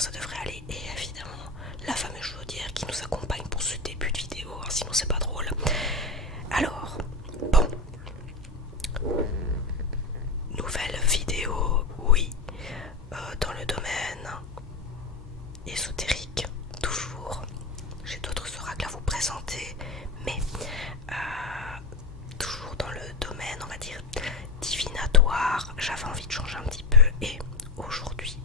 ça devrait aller. Et évidemment, la fameuse chaudière qui nous accompagne pour ce début de vidéo, hein, sinon c'est pas drôle. Alors, bon. Nouvelle vidéo, oui, dans le domaine ésotérique, toujours. J'ai d'autres oracles à vous présenter, mais toujours dans le domaine, on va dire, divinatoire. J'avais envie de changer un petit peu et aujourd'hui,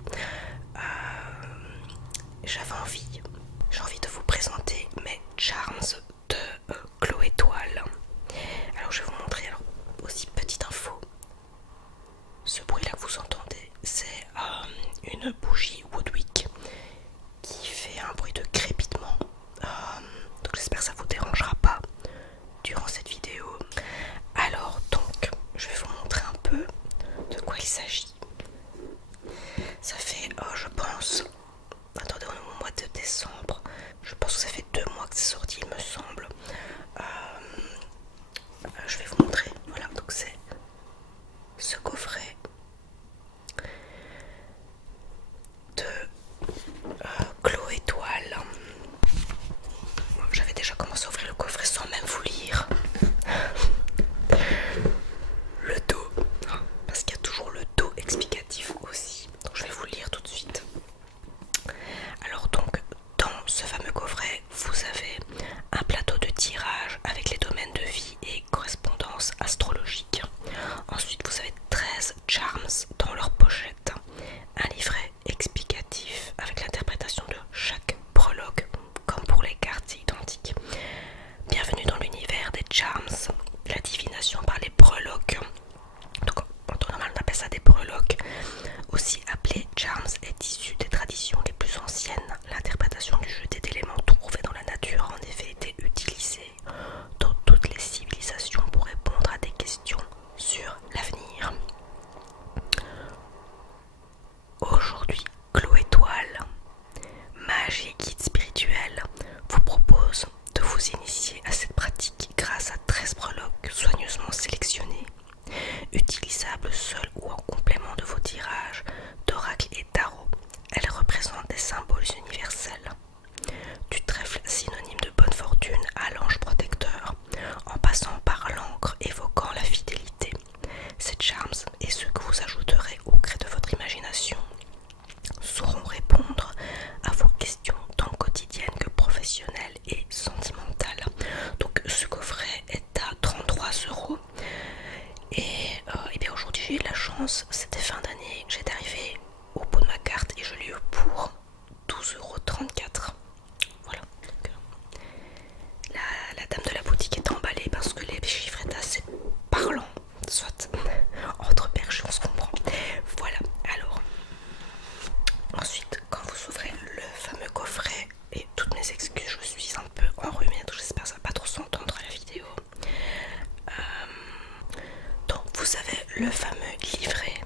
j'ai envie de vous présenter mes charms de Chloé Toile. Alors je vais vous montrer, alors aussi petite info, ce bruit là que vous entendez, c'est une bougie Woodwick qui fait un bruit de crépitement. Donc j'espère que ça vous dérangera pas durant cette vidéo. Alors donc je vais vous montrer un peu de quoi il s'agit. Ça fait je pense, attendez, on est au mois de décembre, je pense que ça fait 2 mois que c'est sorti il me semble. Je vais vous montrer, voilà, donc c'est ce coffret de Chloé Toile. J'avais déjà commencé à ouvrir le coffret sans même vous lire le dos, hein, parce qu'il y a toujours le dos explicatif aussi. Donc je vais vous le lire tout de suite. Alors donc, dans ce fameux coffret, vous avez un plateau de tirage avec les domaines de vie et correspondance astrologique. Ensuite, vous avez 13 charms dans leur pochette, un livret explicatif avec l'interprétation de chaque prologue, comme pour les cartes identiques. Bienvenue dans l'univers des charms, la divination par les prologues. Donc en temps normal on appelle ça des prologues. Aussi appelé charms est issu des traditions les plus anciennes. L'interprétation du jeu d'éléments trouvés dans la nature a en effet été utilisée dans toutes les civilisations pour répondre à des questions sur l'avenir. Aujourd'hui, Chloé Toile, mage et guide spirituel, vous propose de vous initier à cette pratique grâce à 13 prologues soigneusement sélectionnés, utilisables seuls ou en complément de vos tirages d'oracle et tarot. Elles représentent des symboles universels, du trèfle synonyme de bonne fortune à l'ange protecteur, en passant par l'encre évoquant la fidélité. Ces charms et ceux que vous ajouterez au gré de votre imagination sauront répondre à vos questions tant quotidiennes que professionnelles et sentimentales. Donc ce coffret est à 33 €. Et bien aujourd'hui j'ai eu de la chance, c'était fin d'année, j'étais arrivée au bout de ma carte et je l'ai eu pour 12,34 €. Voilà. Donc, la dame de la boutique est emballée parce que les chiffres étaient assez parlants, soit entre perches on se comprend. Voilà, alors ensuite quand vous ouvrez le fameux coffret, et toutes mes excuses, je suis un peu enrhumée donc j'espère que ça va pas trop s'entendre à la vidéo. Donc vous avez le fameux livret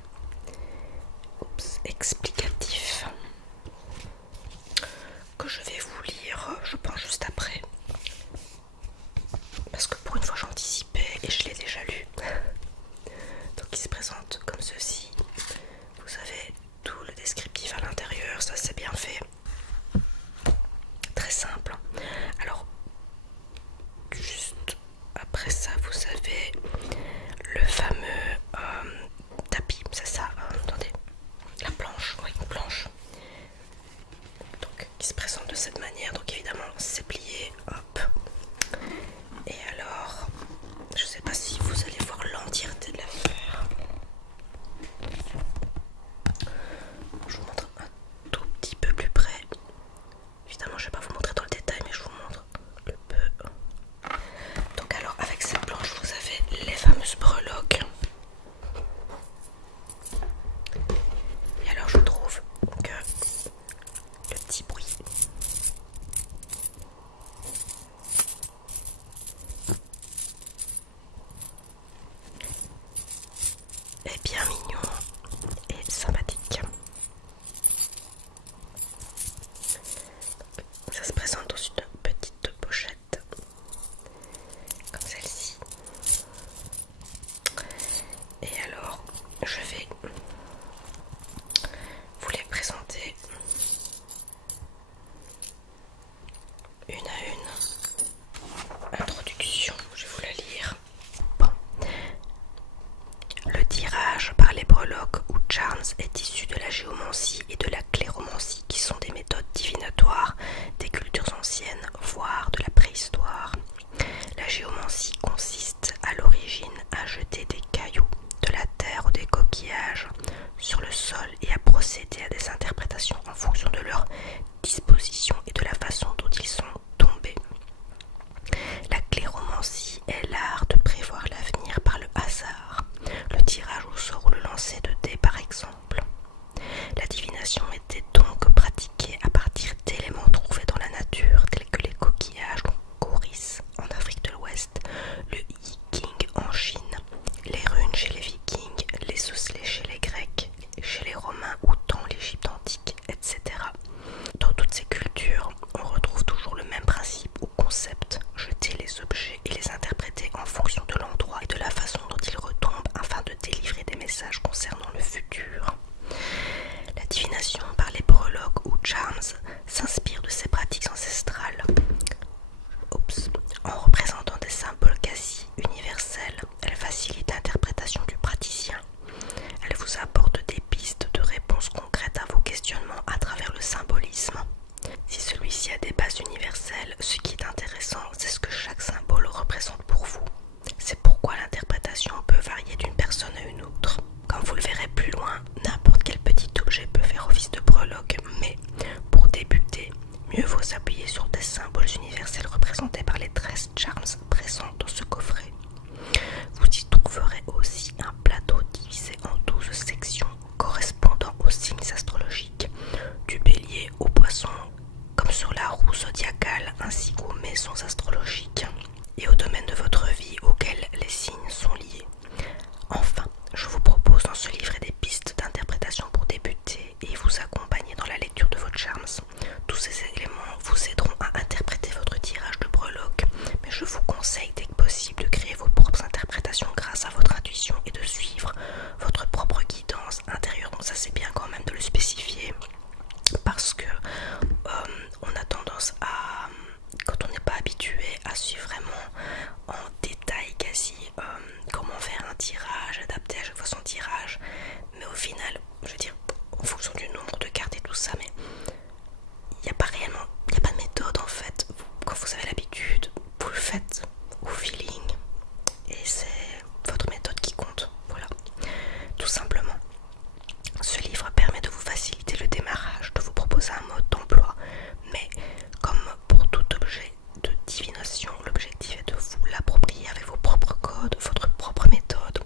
charms est issu de la géomancie et de la cléromancie, qui sont des méthodes divinatoires des cultures anciennes, voire de la préhistoire. La géomancie consiste à l'origine à jeter des cailloux, de la terre ou des coquillages sur le sol et à procéder à des interprétations en fonction de leur disposition et de la façon dont ils sont tombés. La cléromancie est l'art de prévoir l'avenir par le hasard, le tirage au sort ou le lancer de dés par exemple. La divination était donc pratiquée à partir d'éléments trouvés dans la nature tels que les coquillages ou coris en Afrique de l'Ouest, le yiking en Chine, les runes chez les Vikings, les osselets chez les Grecs, chez les Romains ou dans l'Égypte antique, etc. Dans toutes ces cultures, on retrouve toujours le même principe ou concept, jeter les objets et les interpréter en fonction de l'endroit et de la façon dont ils retombent afin de délivrer des messages concernant le futur. La divination par les breloques ou charms s'inspire de ces pratiques ancestrales. En représentant des symboles quasi universels, elle facilite l'interprétation du praticien. Elle vous apporte des pistes de réponses concrètes à vos questionnements à travers le symbolisme. Si celui-ci a des bases universelles, ce qui est intéressant, c'est ce que chaque symbole représente pour vous. C'est pourquoi l'interprétation peut varier d'une personne à une autre. Comme vous le verrez plus loin, n'importe quel petit objet peut faire office de breloque, mais pour débuter, mieux vaut s'appuyer sur des symboles universels représentés par les 13 charms présents dans ce coffret. Vous y trouverez aussi un plateau divisé en 12 sections correspondant aux signes astrologiques, du bélier au poisson, comme sur la roue zodiacale, ainsi qu'aux maisons astrologiques et au domaine de votre vie auquel les signes sont liés. Enfin, je vous propose dans ce livret des pistes d'interprétation pour débuter et vous accompagner dans la lecture de votre charms. Tous ces éléments vous aideront à interpréter votre tirage de breloque, mais je vous conseille dès que possible de créer vos propres interprétations grâce à votre intuition et de suivre votre propre guidance intérieure. Donc ça c'est bien quand même de le spécifier, parce que on a tendance à, quand on n'est pas habitué à suivre vraiment en détail quasi comment faire un tirage, adapter à chaque fois son tirage, mais au final, je veux dire, en fonction du nombre de cartes et tout ça, mais il n'y a pas réellement, il n'y a pas de méthode en fait. Quand vous avez l'habitude, vous le faites au feeling et c'est votre méthode qui compte, voilà, tout simplement. Ce livre permet de vous faciliter le démarrage, de vous proposer un mode d'emploi, mais comme pour tout objet de divination, l'objectif est de vous l'approprier avec vos propres codes, votre propre méthode.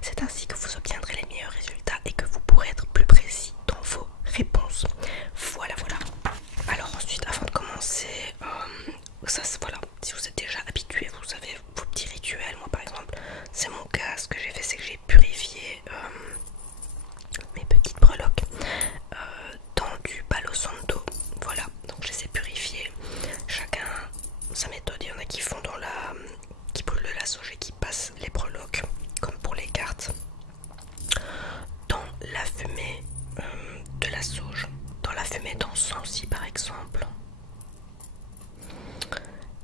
C'est ainsi que vous obtiendrez les meilleurs résultats et que vous pourrez être plus précis dans vos réponses. Voilà, voilà. Alors ensuite, avant de commencer, voilà, si vous êtes déjà habitué, vous avez vos petits rituels. Moi par exemple, c'est mon cas, ce que j'ai fait, c'est que j'ai purifié mes petites breloques dans du palo santo. Voilà, donc je les ai purifiées. Chacun sa méthode. Il y en a qui font qui brûlent le lasso et qui passent les breloques, comme pour les cartes, dans la fumée de la sauge, dans la fumée d'encens aussi par exemple.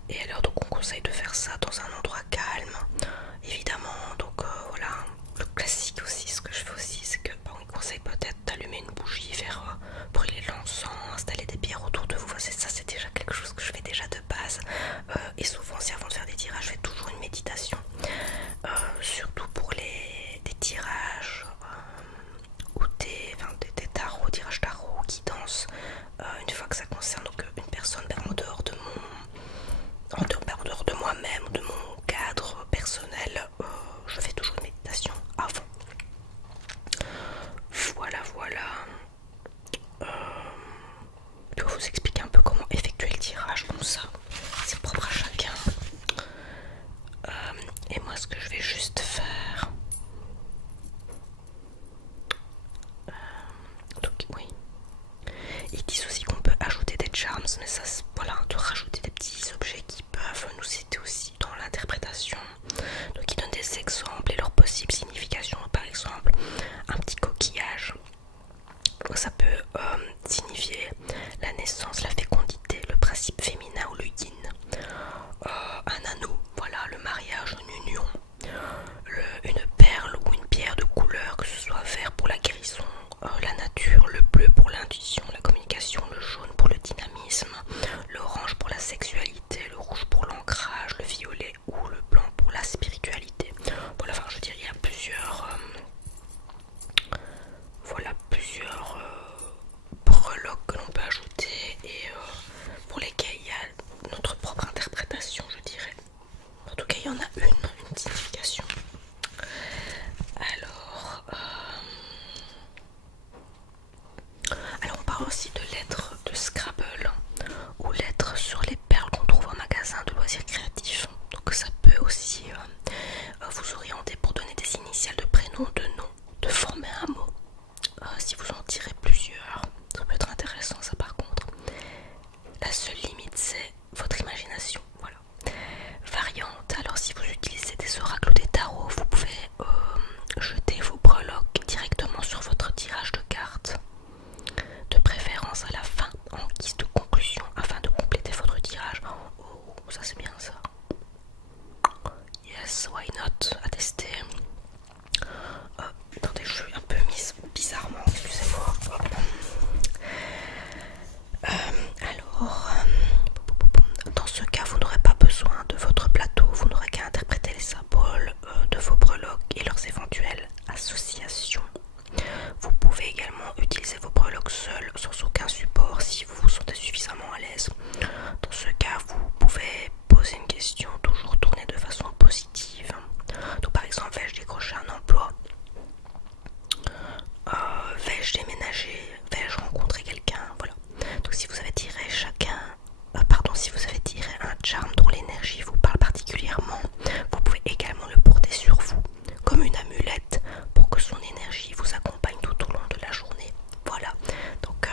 Et alors donc on conseille de faire ça dans un endroit calme, évidemment. Donc voilà, le classique aussi, ce que je fais aussi, c'est que on conseille peut-être d'allumer une bougie, faire brûler l'encens, installer des pierres autour de vous. Enfin, ça c'est déjà quelque chose que je fais déjà de base. Et souvent, si avant de faire des tirages, je fais toujours une méditation, surtout pour des tirages ou des tarots, tirages tarot qui dansent. Une fois que ça concerne donc une personne en dehors de moi-même, de mon cadre personnel, je fais toujours une méditation avant. Voilà, voilà. Je vais vous expliquer un peu comment effectuer le tirage comme ça. C'est propre à chacun. Et moi, ce que je vais juste faire. Donc, oui. Ils disent aussi qu'on peut ajouter des charms, mais ça, voilà, de rajouter des petits objets qui peuvent nous aider aussi dans l'interprétation. Donc, ils donnent des exemples et leurs possibles significations. Par exemple, un petit coquillage. Ça peut signifier la naissance, la fécondité, le principe féminin ou le yin. Un anneau, voilà, le mariage, une union. Une perle ou une pierre de couleur, que ce soit vert pour la guérison, servira aussi de lettres de Scrabble ou lettres sur les perles qu'on trouve en magasin de loisirs créatifs. Donc ça peut aussi vous orienter pour donner des initiales de prénoms, de noms, de former un mot. Si vous en tirez plusieurs, ça peut être intéressant ça par contre. La seule limite c'est votre imagination, voilà. Variante, alors si vous utilisez des oracles ou des tarots, vous pouvez jeter vos breloques directement sur votre tirage de cartes, de préférence à la fin en guise de conclusion afin de compléter votre tirage. Oh, ça c'est bien ça. Yes, why not, à tester. Attendez, je suis un peu mise bizarrement, excusez-moi. Alors, dans ce cas, vous n'aurez pas besoin de votre plateau, vous n'aurez qu'à interpréter les symboles de vos breloques et leurs éventuelles associations. Vous pouvez également utiliser vos breloques seuls, sans aucun support, si vous vous sentez suffisamment à l'aise. Dans ce cas, vous pouvez poser une question, toujours tournée de façon positive. Donc par exemple, vais-je décrocher un emploi? Vais-je déménager? Vais-je rencontrer quelqu'un? Voilà. Donc si vous avez tiré si vous avez tiré un charme dont l'énergie vous parle particulièrement, vous pouvez également le porter sur vous, comme une amulette, pour que son énergie vous accompagne tout au long de la journée. Voilà. Donc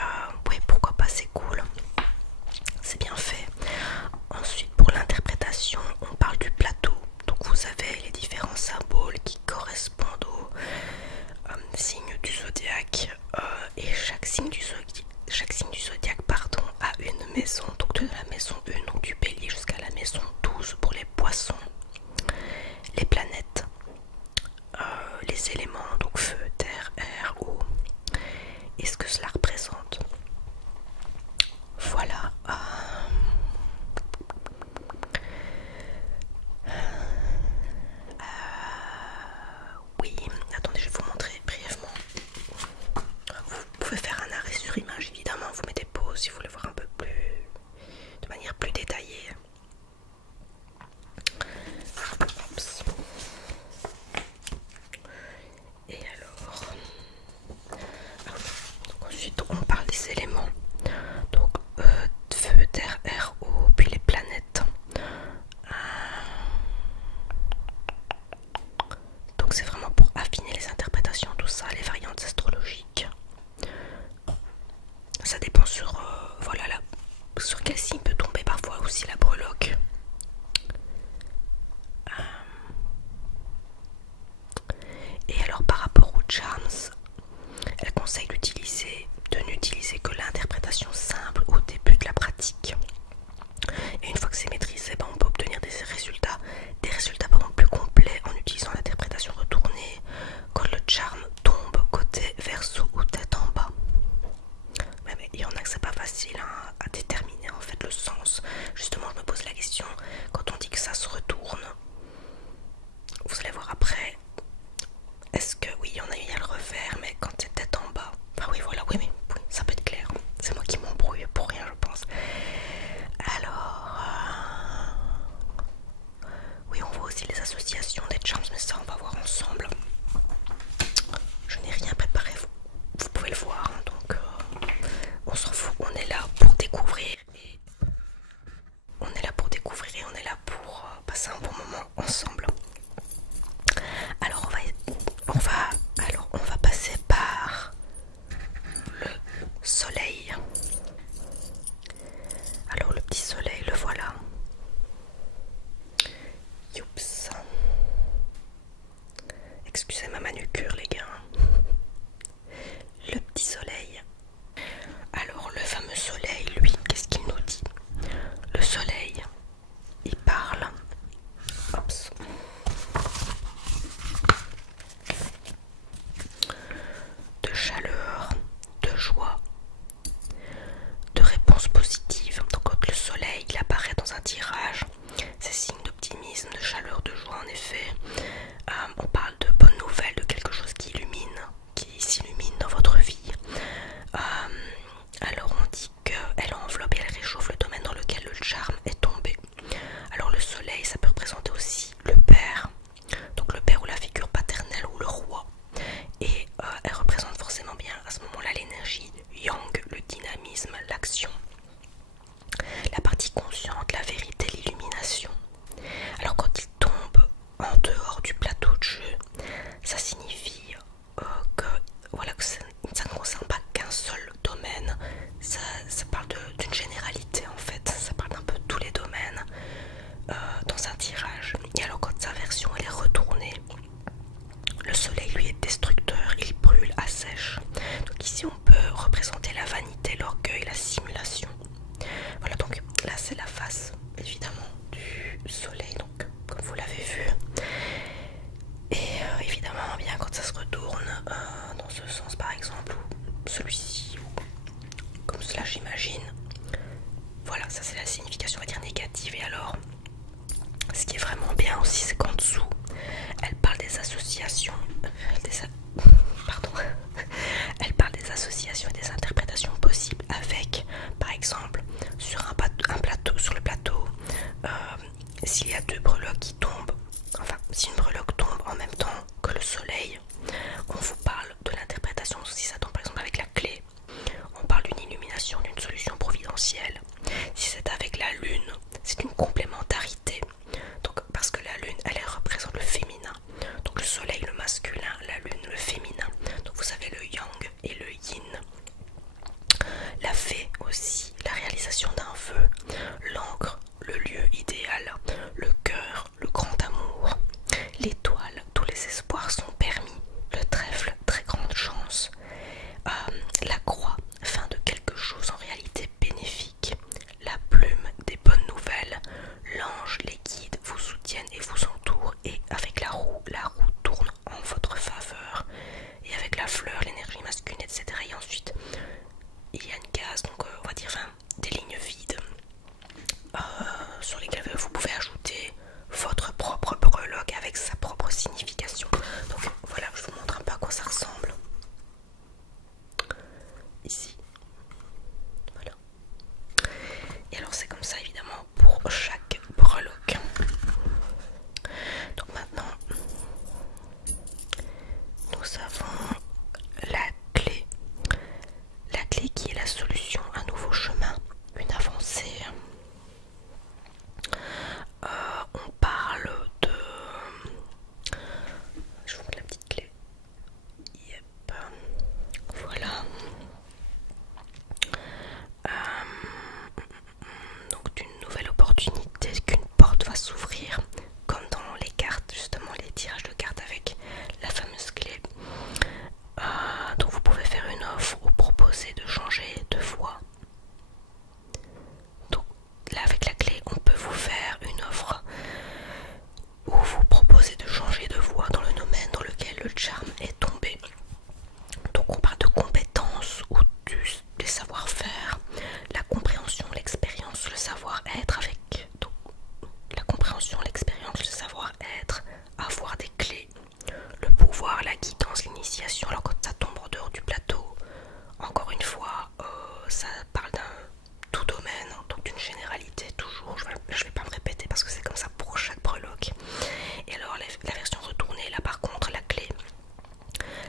ouais, pourquoi pas, c'est cool. C'est bien fait. Ensuite, pour l'interprétation, on parle du plateau. Donc vous avez les différents symboles qui correspondent aux signes du zodiaque et chaque signe du zodiaque a une maison. Donc de la maison 1, donc du bélier, jusqu'à la maison 12 pour les poissons. Les planètes, les éléments, donc feu, terre, air, eau, et ce que cela représente. Voilà. Oui, attendez, je vais vous montrer brièvement. Vous pouvez faire un arrêt sur image, évidemment, vous mettez pause si vous voulez voir un peu plus, de manière plus détaillée. Oups. Et alors, donc ensuite on parle des éléments. Donc feu, terre, air, eau, puis les planètes. Donc c'est vraiment pour affiner les interprétations, tout ça, les variantes astrologiques. Ça dépend sur voilà là, sur quel signe peut tomber parfois aussi la breloque. Et alors par rapport aux charms, elle conseille de n'utiliser que l'interprétation simple au début de la pratique. Et une fois que c'est maîtrisé, on peut obtenir des résultats plus complets en utilisant l'interprétation retournée quand le charme tombe côté verso ou tête en bas. Mais il y en a que c'est pas facile à déterminer en fait le sens. Justement, je me pose la question, quand on dit que ça se retourne, vous allez voir après, est-ce que oui, il y a le revers, mais quand c'est tête en bas, enfin oui voilà, oui mais oui, ça peut être clair. C'est moi qui m'embrouille pour rien, je pense. Alors oui, on voit aussi les associations des charms, mais ça on va voir ensemble. Je n'ai rien préparé, vous pouvez le voir, hein, donc on s'en fout, on est là pour découvrir et on est là pour passer un bon moment ensemble. Alors on va passer par le soleil. Alors le petit soleil, le voilà. Youps. Excusez ma manucure les gars. Le petit soleil. Alors le fameux soleil, lui, qu'est-ce qu'il nous dit? Le soleil, il parle. Oups. De chaleur, de joie, il y a une case, donc on va dire enfin, des lignes vides sur lesquelles vous pouvez ajouter votre propre breloque avec sa propre signification. Donc voilà, je vous montre un peu à quoi ça ressemble. Ici, voilà. Et alors c'est comme ça évidemment pour chaque breloque. Donc maintenant, nous avons la clé. La clé qui est la solution, un nouveau chemin, une avancée. On parle de... Je vous montre la petite clé. Yep. Voilà. Donc d'une nouvelle opportunité, qu'une porte va s'ouvrir, comme dans les cartes, justement les tirages de cartes avec la fameuse clé. Donc vous pouvez faire une offre ou proposer de changer de voie. Donc là avec la clé on peut vous faire une offre ou vous proposer de changer de voie dans le domaine dans lequel le charme est tombé. Donc on parle de compétences ou des savoir-faire, la compréhension, l'expérience, le savoir-être avec donc, la compréhension, l'expérience, le savoir-être, avoir des clés, le pouvoir, la guidance, l'initiation. Alors quand ça tombe en dehors du plateau, encore une fois, ça parle d'un tout domaine, donc d'une généralité toujours. Je vais pas me répéter parce que c'est comme ça pour chaque breloque. Et alors la version retournée, là par contre, la clé,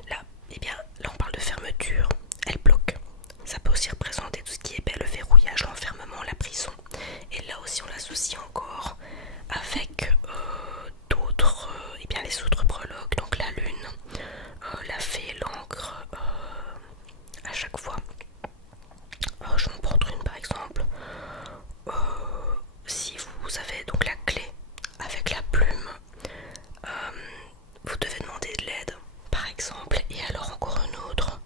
là, eh bien, là on parle de fermeture, elle bloque. Ça peut aussi représenter tout ce qui est le verrouillage, l'enfermement, la prison. Et là aussi on l'associe encore avec d'autres, eh bien les autres breloques, donc la lune, la fée, l'encre, à chaque fois. Je m'en prends une par exemple. Si vous avez donc la clé avec la plume, vous devez demander de l'aide par exemple. Et alors encore une autre.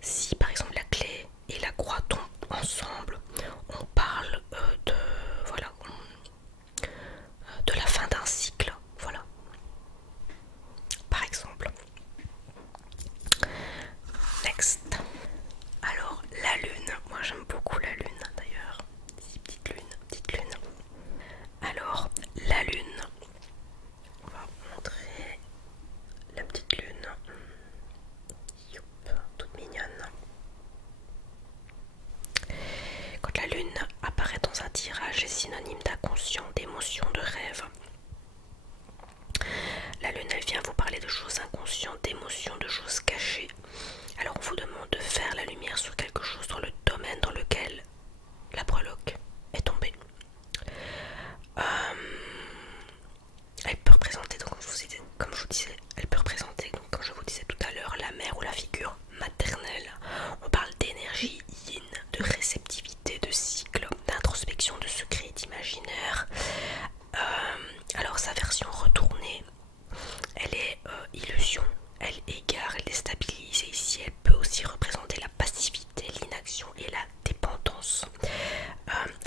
Si par exemple la clé et la croix tombent ensemble, on parle de voilà de la fin d'un cycle, voilà. Par exemple. Next. Alors la lune, moi j'aime beaucoup la lune d'ailleurs. Ici petite lune, petite lune. Alors la lune, on va vous montrer la petite lune. Youp, toute mignonne. Quand la lune apparaît dans un tirage, est synonyme d'inconscient, d'émotion, de rêve. La lune, elle vient vous parler de choses inconscientes, d'émotions, de choses cachées. Alors on vous demande de faire la lumière sur quelque chose dans le domaine dans lequel la breloque est tombée. Elle peut représenter, donc, comme je vous disais, elle peut représenter, donc, comme je vous disais tout à l'heure, la mère ou la figure maternelle. On parle d'énergie yin, de réceptivité, de cycle, d'introspection, de secret, d'imaginaire. Alors sa version retournée, elle est illusion, elle égare, elle déstabilise, et ici elle peut aussi représenter la passivité, l'inaction et la dépendance.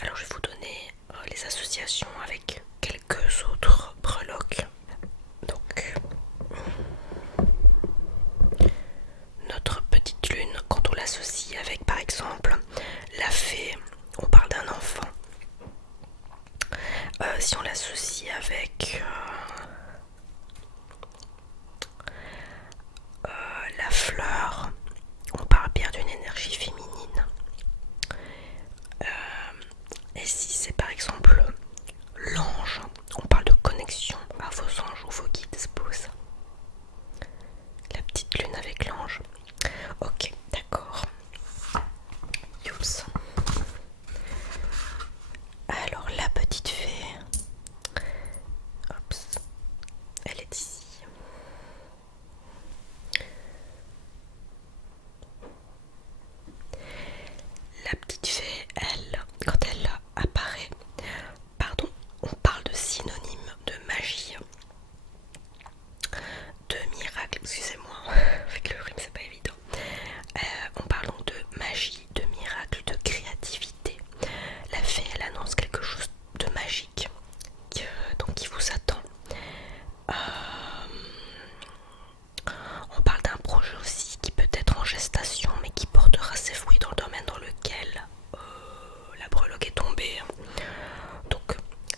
Alors je vais vous donner les associations avec quelques autres breloques. Donc notre petite lune, quand on l'associe avec par exemple la fée, on parle d'un enfant. Si on l'associe avec la fleur, on parle bien d'une énergie féminine. Et si c'est par exemple l'ange,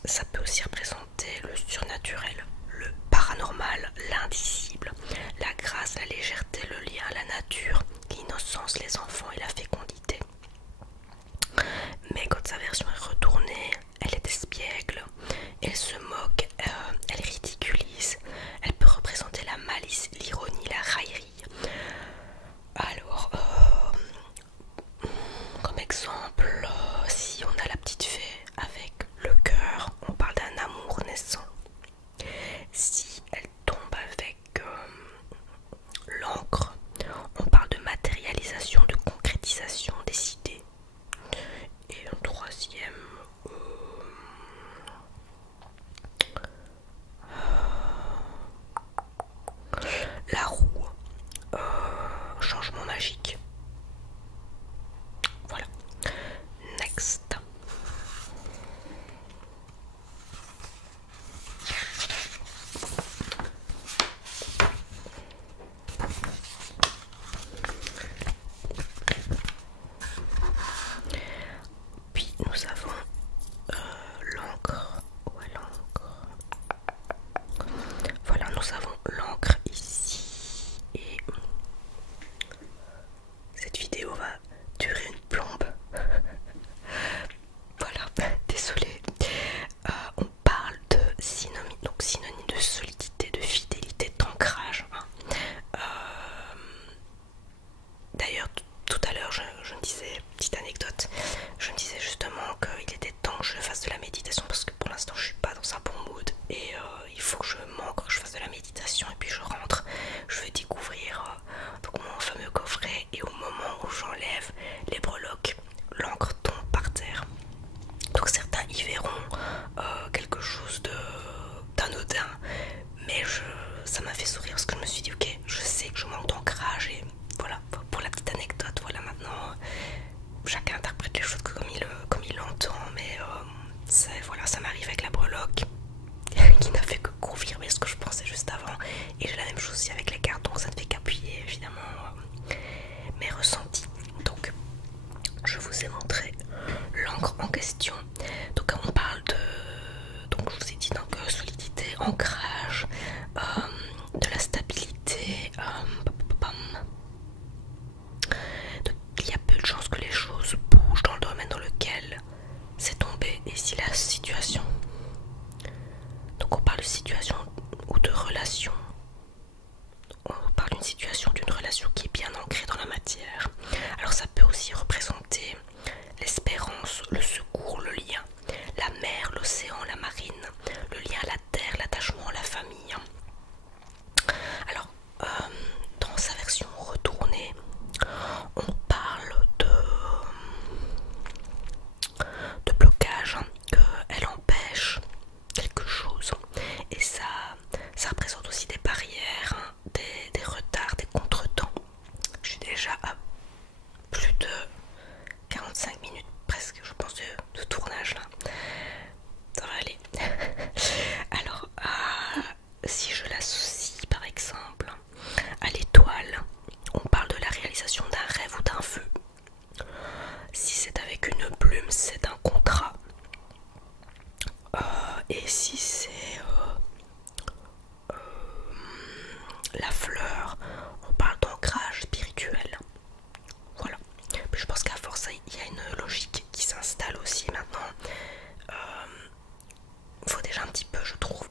Ça peut aussi représenter le surnaturel, le paranormal, l'indicible, la grâce, la légèreté, le lien à la nature, l'innocence, les enfants et la fécondité. Mais quand sa version est retournée, elle est espiègle, elle se moque, elle ridiculise, elle peut représenter la malice, l'ironie, la raillerie. Alors, comme exemple, si on a la petite fée avec le cœur, on parle d'un amour naissant. Si elle tombe avec l'encre, on parle de matérialisation, de concrétisation des idées. Et un troisième, la roue, changement magique. Voilà. Next. Puis nous avons l'encre. Où est l'encre? Voilà, nous avons l'encre ici. Et cette vidéo va durer une plombe. Voilà, désolée. On parle de synonyme, donc synonyme de solidité, de fidélité, d'ancrage. Hein. D'ailleurs, tout à l'heure, je me disais, petite anecdote, je me disais justement qu'il était temps que je fasse de la méditation parce que pour l'instant, je suis pas dans un bon mood et il faut que je m'ancre, que je fasse de la méditation et puis je rentre. Je vais découvrir donc mon fameux coffret et au moment où j'enlève les breloques, l'encre tombe par terre. Donc certains y verront quelque chose d'anodin, mais ça m'a fait sourire parce que je me suis dit ok, je sais que je manque d'ancrage et voilà, pour la petite anecdote, voilà maintenant chacun interprète les choses comme il l'entend, mais voilà, ça m'arrive avec la breloque qui n'a fait que confirmer ce que je pensais juste avant et j'ai la même chose aussi avec les cartes, donc ça ne fait qu'appuyer évidemment mes ressentis. Donc je vous ai montré l'encre en question. Donc on parle donc je vous ai dit donc solidité, ancrage, de la stabilité. Donc, il y a peu de chances que les choses bougent dans le domaine dans lequel c'est tombé. Et si la situation, donc on parle de situation ou de relation, on parle d'une situation, d'une relation qui est bien ancrée dans la matière. Alors ça peut aussi représenter l'espérance, le secours, le lien, la mer, l'océan, la marine, le lien à la terre, l'attachement à la famille. Alors, dans sa version retournée, on parle de blocage, hein, qu'elle empêche quelque chose. Et ça représente aussi des barrières, hein, des retards, des contretemps. Je suis déjà à plus de 45 minutes presque, je pense, de tournage là. Ça va aller. Alors, si je l'associe par exemple à l'étoile, on parle de la réalisation d'un rêve ou d'un vœu. Si c'est avec une plume, c'est un contrat. Et si c'est la fleur, on parle d'ancrage spirituel. Voilà. Puis je pense qu'à force, il y a une logique qui s'installe aussi maintenant. Faut déjà un petit peu, je trouve,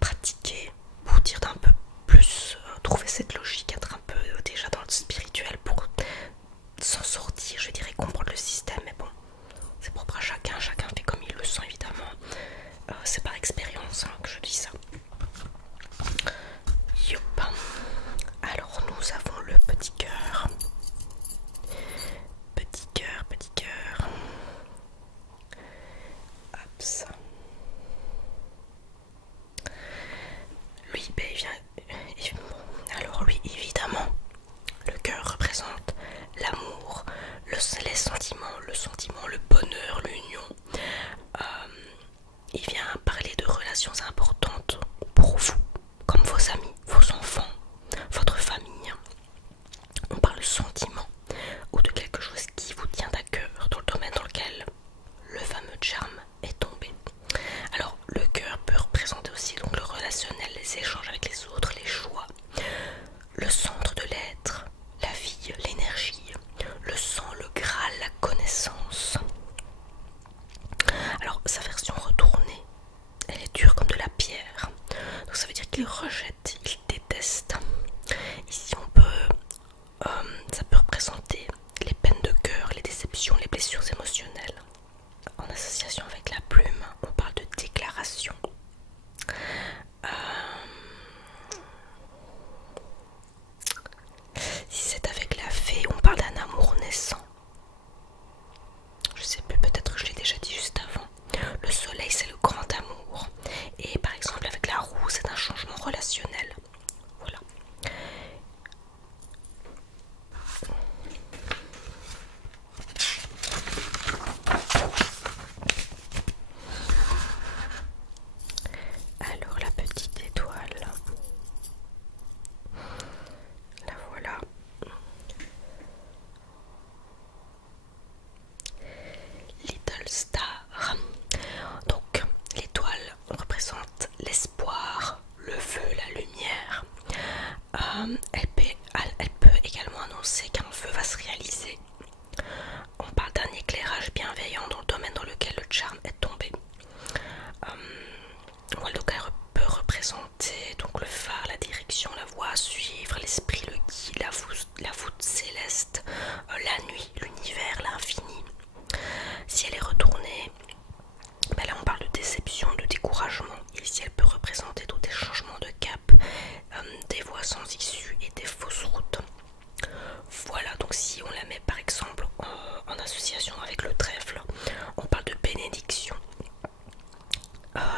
pratiquer pour dire d'un peu plus, trouver cette logique, être un peu déjà dans le spirituel pour s'en sortir, je dirais comprendre le système, mais bon, c'est propre à chacun, chacun fait comme il le sent évidemment. C'est par expérience, hein, que je dis ça. Youp. Alors nous avons le petit cœur. Petit cœur, petit cœur. Hop ça. Lui, ben, il vient. Alors lui, évidemment, le cœur représente l'amour, les sentiments, le bonheur, l'union. Il vient parler de relations importantes pour vous, comme vos amis, vos enfants, votre famille. On parle de sentiments ou de quelque chose qui vous tient à cœur dans le domaine dans lequel le fameux charme est tombé. Alors,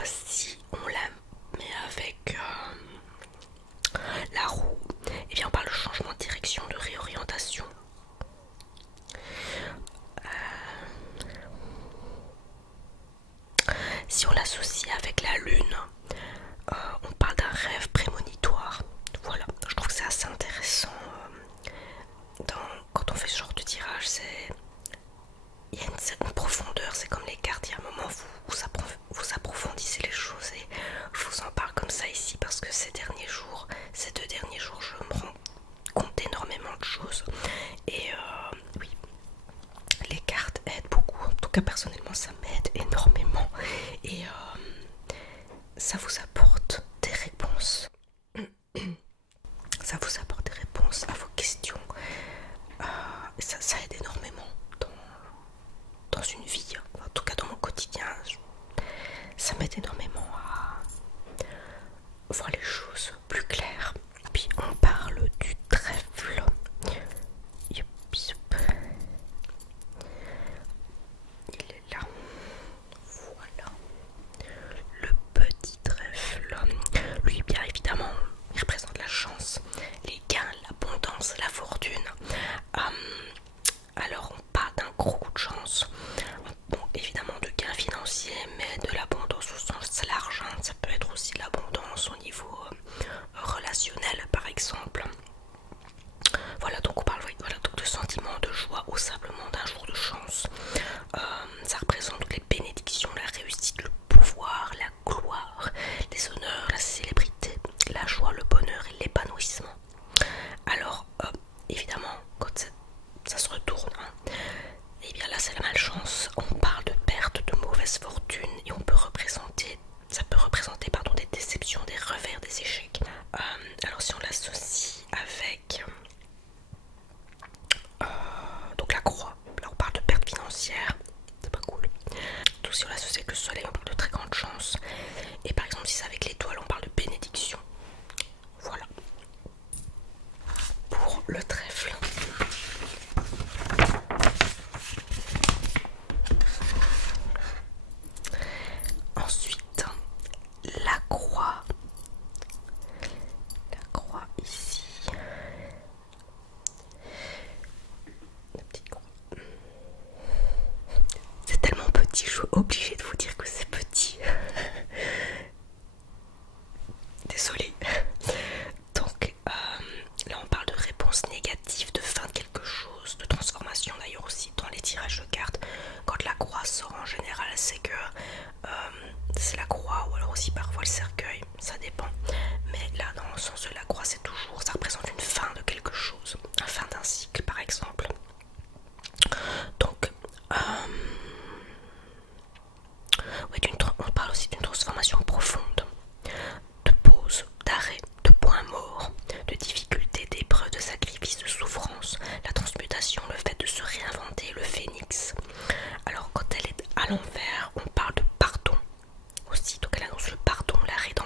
si on la met avec la roue, et bien on parle de changement de direction, de réorientation. Si on l'associe avec la lune, on parle d'un rêve prémonitoire. Voilà, je trouve que c'est assez intéressant. Quand on fait ce genre de tirage, il y a une certaine profondeur, c'est comme les cartes, il y a un moment où vous approfondissez les choses, et je vous en parle comme ça ici parce que ces 2 derniers jours, je me rends compte énormément de choses, et oui, les cartes aident beaucoup. En tout cas personnellement ça m'aide énormément, et ça vous apporte des réponses. Ça vous apporte des réponses à vos questions. Ça aide énormément dans une vie, en tout cas dans mon quotidien. Ça m'aide énormément à voir les choses plus claires. Puis on parle du trèfle. Youpi, il est là. Voilà. Le petit trèfle. Lui, bien évidemment, il représente la chance, les gains, l'abondance, la fortune. Alors on parle d'un gros coup de chance. Bon, évidemment de gains financiers, mais de l'abondance au sens large. Ça peut être aussi de l'abondance au niveau relationnel, par exemple. Voilà, donc on parle donc de sentiments de joie ou simplement d'un jour de chance. Ça représente les bénédictions, la réussite, le pouvoir, la gloire, les honneurs, la célébrité, la joie, le bonheur et l'épanouissement. Alors, évidemment, quand ça se retourne, et bien là c'est la malchance. On parle de perte, de mauvaise fortune, et ça peut représenter des déceptions, des revers, des échecs. Alors si on l'associe avec donc la croix, là on parle de perte financière, c'est pas cool. Donc si on l'associe avec le soleil, on parle de très grande chance, et par exemple si c'est avec l'étoile, on parle de bénédiction. Voilà pour le trèfle. Ensuite, la croix. La croix ici. La petite croix. C'est tellement petit, je suis obligée de vous dire que c'est petit. Désolée. Donc là on parle de réponse négative, de fin de quelque chose, de transformation. D'ailleurs aussi dans les tirages de cartes, quand la croix sort en général, c'est que c'est la croix, ou alors aussi parfois le cercueil, ça dépend. Mais là dans le sens de la croix, c'est toujours, ça représente une fin de quelque chose, la fin d'un cycle par exemple. Donc oui, on parle aussi d'une transformation profonde, de pause, d'arrêt, de point mort, de difficulté, d'épreuve, de sacrifice, de souffrance, la transmutation, le fait de se réinventer, le phénix. Alors quand elle est à l'envers, on parle de pardon aussi, donc elle annonce le pardon, la rédemption,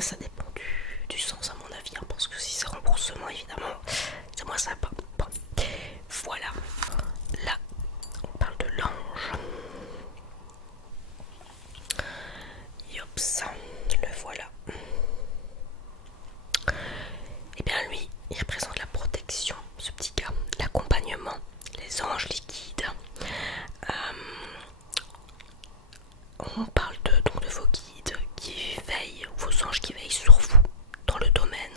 Ça dépend du sens à mon avis, hein, parce que si c'est remboursement, évidemment, c'est moins sympa. Bon, voilà. Là, on parle de l'ange. Yops, le voilà. Et bien lui, il représente la protection, ce petit gars, l'accompagnement, les anges liquides. On parle donc de vos guides qui veillent, vos anges qui veillent sur vous dans le domaine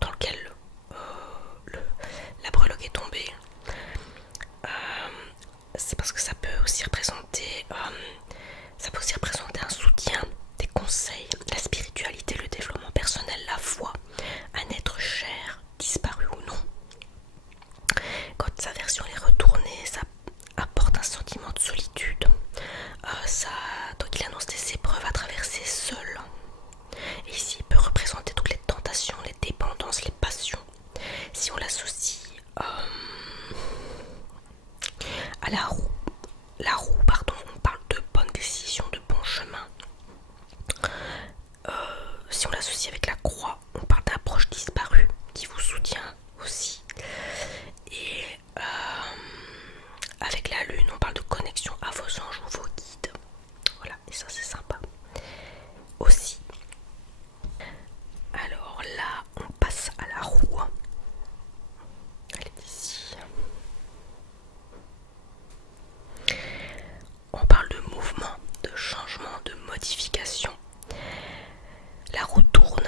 dans lequel la breloque est tombée. C'est parce que ça peut aussi représenter un soutien, des conseils, la spiritualité, le développement personnel, la foi, un être cher, disparu ou non. Quand sa version est retournée, ça apporte un sentiment de solitude. Donc il annonce des épreuves à traverser seul. Et ici il peut représenter toutes les tentations, les dépendances, les passions. Si on l'associe à la roue, pardon, on parle de bonnes décisions, de bon chemin. Si on l'associe avec la croix, on parle d'un proche disparu qui vous soutient aussi. Et avec la lune, on parle de connexion à vos anges ou vos guides. Voilà, et ça c'est sympa aussi. Alors là, on passe à la roue. Elle est ici. On parle de mouvement, de changement, de modification. La roue tourne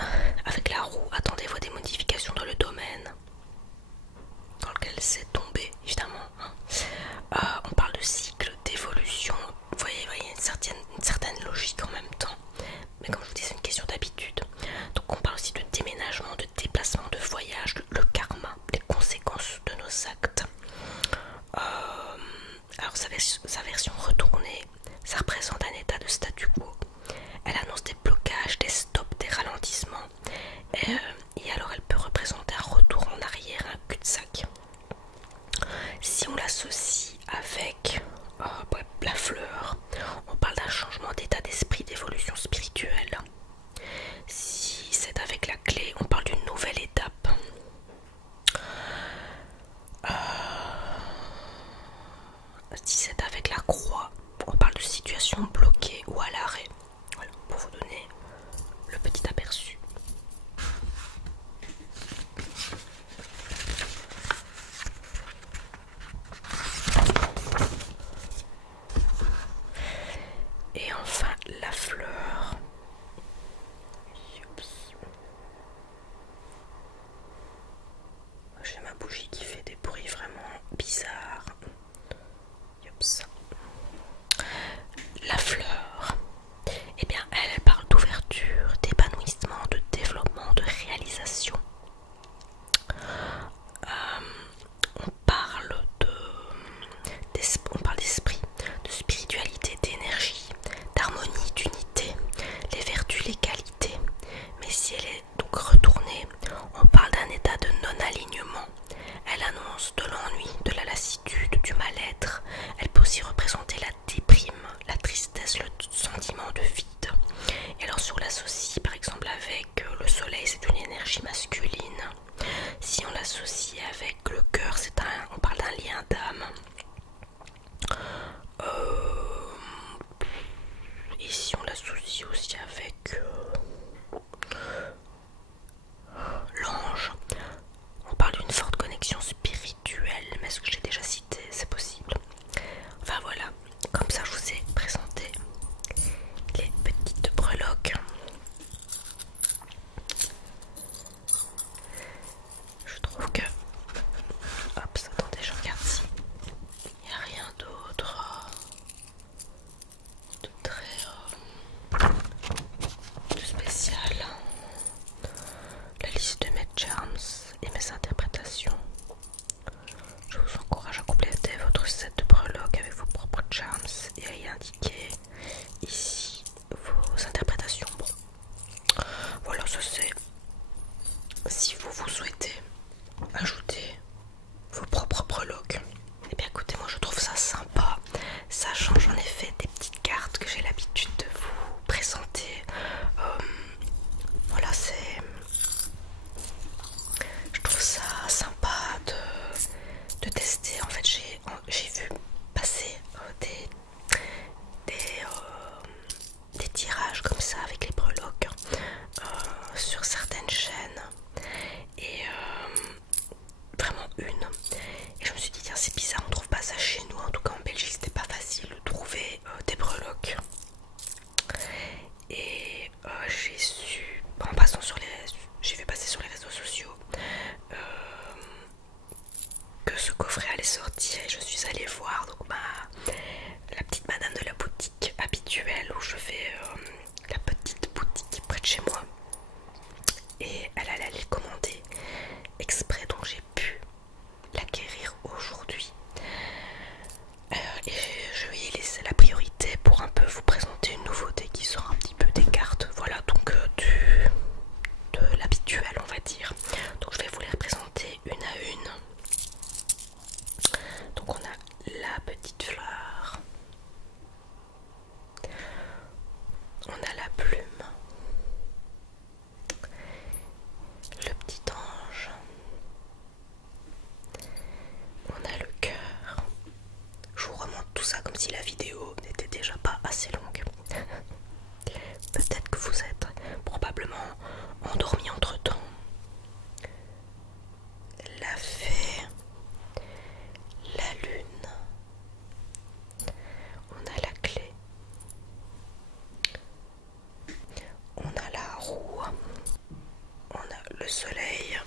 le soleil.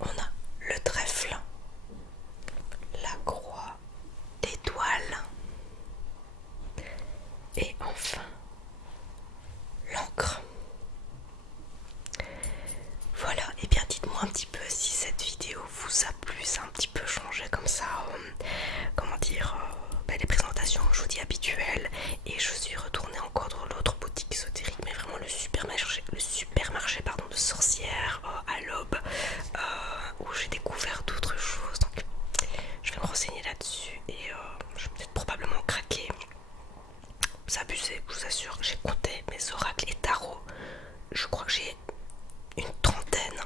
On a le trèfle, la croix, l'étoile et enfin l'encre. Voilà, et bien dites-moi un petit peu si cette vidéo vous a plu, c'est un petit peu changé comme ça, comment dire, les présentations, je vous dis, habituelles. Et je suis retournée encore dans l'autre boutique ésotérique, mais vraiment le supermarché pardon, de sorcières à l'Aube, où j'ai découvert d'autres choses. Donc je vais me renseigner là-dessus et je vais peut-être probablement craquer. C'est abusé, je vous assure. J'ai compté mes oracles et tarots, je crois que j'ai une trentaine